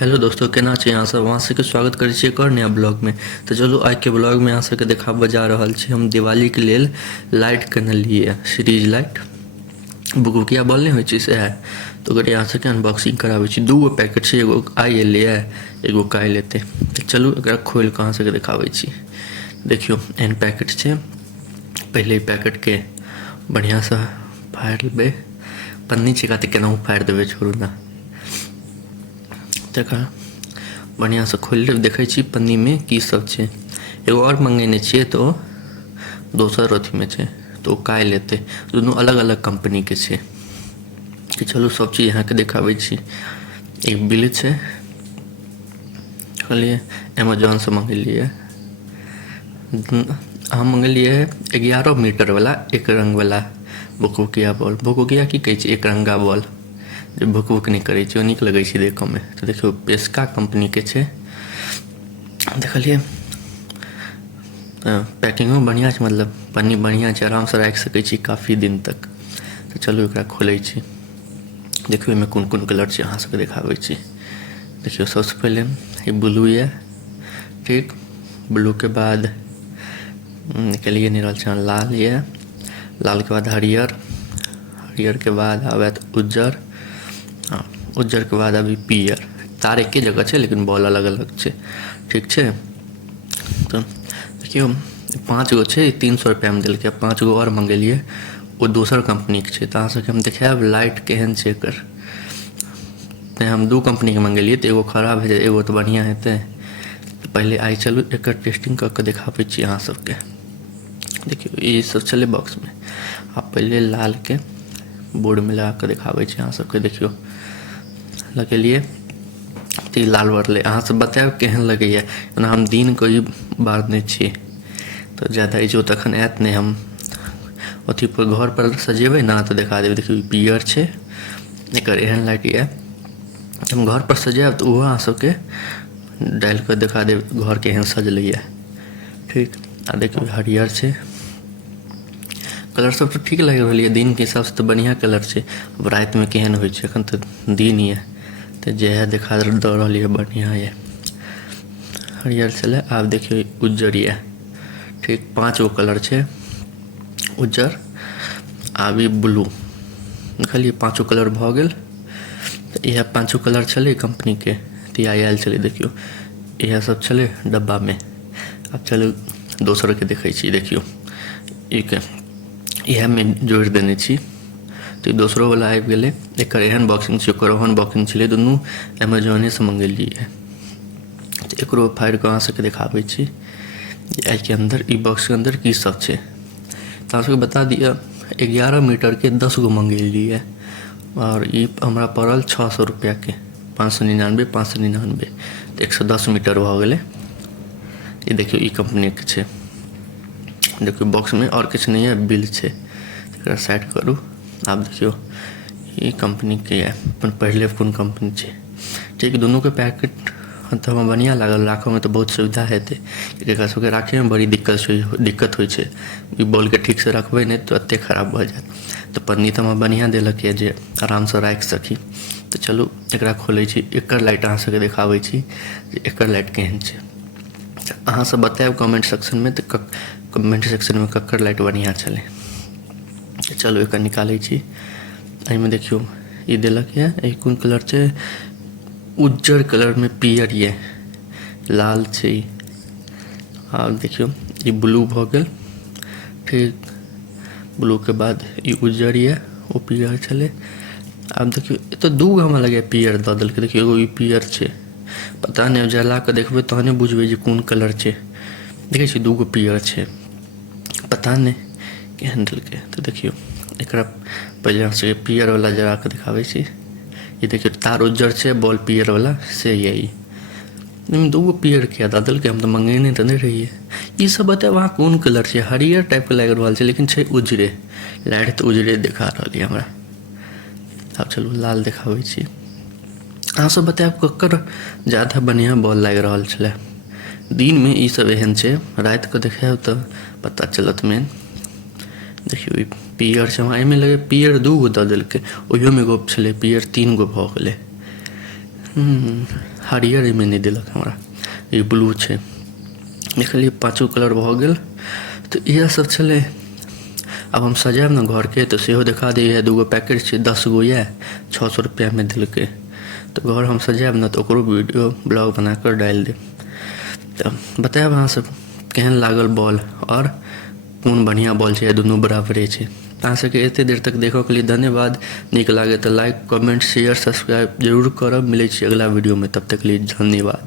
Hello दोस्तों, केना छी अहाँ सब। अहाँ सबके स्वागत करै छी एक और नया ब्लॉग में। तो चलू आइ के ब्लॉग में अहाँ सबके देखाबऽ जा रहल छी हम दिवाली के लेल लाइट किनलिए सीरीज लाइट बुकबुकिया बॉल नहीं होइ छै से है। तो ओकरे अहाँ सबके अनबॉक्सिंग कराबै छी। दूगो पैकेट छै, एगो आइ एलै एगो काल्हि एतै। तो चलू एकरा खोलि कऽ अहाँ सबके देखाबै छी। देखियो एहन पैकेट छै। पहले पैकेट के बढ़िया से फाड़ि लेबै। पन्नी छिका तऽ केनाहू फाड़ि देबै, छोड़ू ना। तकरा बढ़िया से खोलि देखै छी पन्नी में की सब छै। एगो और मंगेने छियै तो दोसर अथी में छै, तो काल्हि एतै। दुनू अलग अलग कंपनी के छै। कि चलू सब चीज यहाँ के देखाबै छी। एक बिल छै, कहलिए अमेजोन से मंगेलिए। हम मंगेलिए 11 मीटर वाला एक रंग वाला बुकबुकिया बॉल। बुकबुकिया की कहै छै, एक रंगा बॉल जो भुक नहीं करे, नीक लगे देखो में। तो देखियो पेस्का कंपनी के छै। देखलिए पैकिंगो बढ़िया छै, मतलब पन्नी बढ़िया छै, आराम से राख सकै छी काफ़ी दिन तक। तो चलू एकरा खोलै छी। देखियो में कोन कोन कलर छै, अहाँ सबके देखाबै छी। देखियो सबसे पहले ये ब्लू है, ठीक। ब्लू के बाद निकलिए नहीं रहल छै, लाल ये। लाल के बाद हरियर, हरियर के बाद आबत उज्जर, उज्जर के बाद अभी पियर। तार एक जगह छै लेकिन बॉल अलग अलग छै, ठीक छै। तो देखियो 5 गो छै, 300 रुपया में दिलकै। 5 गो और मंगेलिए, वो दोसर कंपनी के छै। तो अहाँ सबके हम देखाब लाइट केहन छै एकर। हम 2 कंपनी के मंगेलिए, तो एगो खराब है, एगो तो बढ़िया हेतै। तो पहले आई चलू एकर टेस्टिंग करके देखाबै छी अहाँ सबके। देखियो ये सब चले बॉक्स में। आप पहले लाल के बोर्ड में लगा के देखाबै छी अहाँ सबके। देखियो लगेलिए तो लाल बरले। अहाँ सब बतायब केहन लगैए। हम दिन कोई बार नहीं छी, तो ज़्यादा इजोत अखन आयत नहीं। हम अथी पर घर पर सजेबै ना तो देखा देबै। देखियो पियर छै, एकर एहन लाइट ये। हम घर पर सजायब तो वो अहाँ सबके डाल के देखा देब घर केहन सजलै, ठीक। आ देखियो हरियर छै। कलर सब तो ठीक लग रहा है, दिन के हिसाब से तो बढ़िया कलर छै। अब रात में केहन होइ छै, अखन तो दिन ये, तो जे देखा दऽ रहल है बढ़िया ये। हरियर छलै, आब देखियो उज्जर ये, ठीक। 5 गो कलर छै, उज्जर आबी ब्लू। देखलिए 5 कलर भऽ गेल। तो यह 5 कलर छलै कंपनी के, तो आयल छलै। देखियो यह सब छलै डब्बा में। अब चलू दोसर के देखै छी। देखियो एक यह में जोड़ देने छी, तो दोसरो वाला आबि गेलै। एकर एहन बॉक्सिंग छै, ओकर ओहन बॉक्सिंग छलै। दुनू अमेजोने से मंगेलिए। तो एकरो फाड़ि कऽ अहाँ सबके देखाबै छी आई के अंदर ई बॉक्स के अंदर की सब छै। तो अहाँ सबके बता दिया 11 मीटर के 10 गो मंगेलिए, और ये हमरा पड़ल 600 रुपया के। 599 599, तो 110 मीटर भऽ गेलै। ये देखियो ई कंपनी के छै। देखियो बॉक्स में और कुछ नहीं है, बिल छै। एकरा साइड करू। आप देखियो ये कंपनी के है, अपन पहले कौन कंपनी छै, ठीक। दोनों के पैकेट तो हमें बढ़िया लागल। राखो में तो बहुत सुविधा हेतै, एकरा सबके राखे में बड़ी दिक्कत होइ छै। ई बॉल के ठीक से रखबै नहीं तो एते खराब भऽ जायत। तो पन्नी तो हमें बढ़िया देलक है जे आराम से राख सकी। तो चलू एकरा खोलै छी। एकर लाइट अहाँ सबके देखाबै छी जे एकर लाइट केहन छै। अहाँ सब बतायब कमेंट सेक्शन में, तो कमेंट सेक्शन में ककर लाइट बढ़िया छलै। चलो एक निकालै छी। एहिमे देखियो ई देलक है, ई कोन कलर छै, उज्जर कलर में पियर ये, लाल छै। आब देखियो ई ब्लू भऽ गेल, ठीक। ब्लू के बाद ई उज्जर ये, ओ पियर छलै। आब देखियो तो 2 गो हमरा लगे पियर दऽ देलकै। देखियो एगो ई पियर छै, पता नहीं, जला के देखबै तहने बुझबै जे कोन कलर छै। देखै छी 2 गो पियर छै, पता नहीं केहन देलकै। तो देखियो एकरा पहले अहाँ सबके पियर वाला जरा के देखाबै छी। ये देखियो तार उज्जर छै, बॉल पियर वाला से यही। 2 गो पियर किया दऽ देलकै, हम तो मंगेने तो नहीं रहिए। ये सब बताए वहाँ कौन कलर छै, हरियर टाइप के लग रहल छै, लेकिन छै उजरे। लाइट तो उजरे देखा रहल है हमरा। अब चलू लाल देखाबै छी। अहाँ सब बतायब ककर ज़्यादा बढ़िया बॉल लाग रहल छलै। दिन में ई सब एहन छै, रात के देखायब तो पता चलत मेन। देखियो पियर छै, एहिमे लगे पियर 2 गो दऽ देलकै। ओहियो में एगो छलै पियर 3 गो भऽ गेलै। हरियर एहिमे नहि देलक हमरा, ई ब्लू छै। देखलिए 5 कलर भऽ गेल। तऽ इएह सब छलै। अब हम सजायब ने घरके तऽ सेहो देखा दै, इएह 2 पैकेट छै, 10 गो यऽ, 600 रुपैआमे देलकै। तऽ घर हम सजायब ने तऽ ओकरो वीडियो ब्लॉग बनाकर डालि देब। तऽ बतायब अहाँ सब केहन लागल बॉल, आओर कोन बढ़िआँ बॉल छै या दुनू बराबरे छै। अहाँ सबके एते देर तक देखऽके लिए धन्यवाद। नीक लागे तऽ लाइक, कमेंट, शेयर, सब्सक्राइब जरूर करब। मिलै छी अगला वीडियोमे, तब तक लिए धन्यवाद।